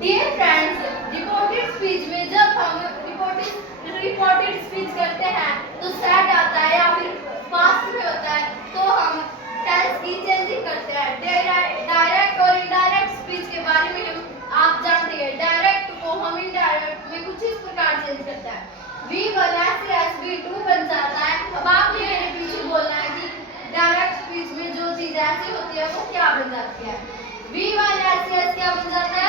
Dear friends, reported speech में जब हम रिपोर्टेड स्पीच करते हैं तो सैड आता है या फिर फास्ट में होता है तो हम टेंस की चेंजिंग करते हैं। डायरेक्ट और इनडायरेक्ट स्पीच के बारे में हम आप जानते हैं। डायरेक्ट को हम इनडायरेक्ट में कुछ इस प्रकार चेंज करते हैं। V1 ऐसे V2 बन जाता है। अब आपने मेरे पीछे बोलना है कि डायरेक्ट स्पीच में जो चीज ऐसी होती है वो क्या बन जाती है। V1 ऐसे क्या बन जाता है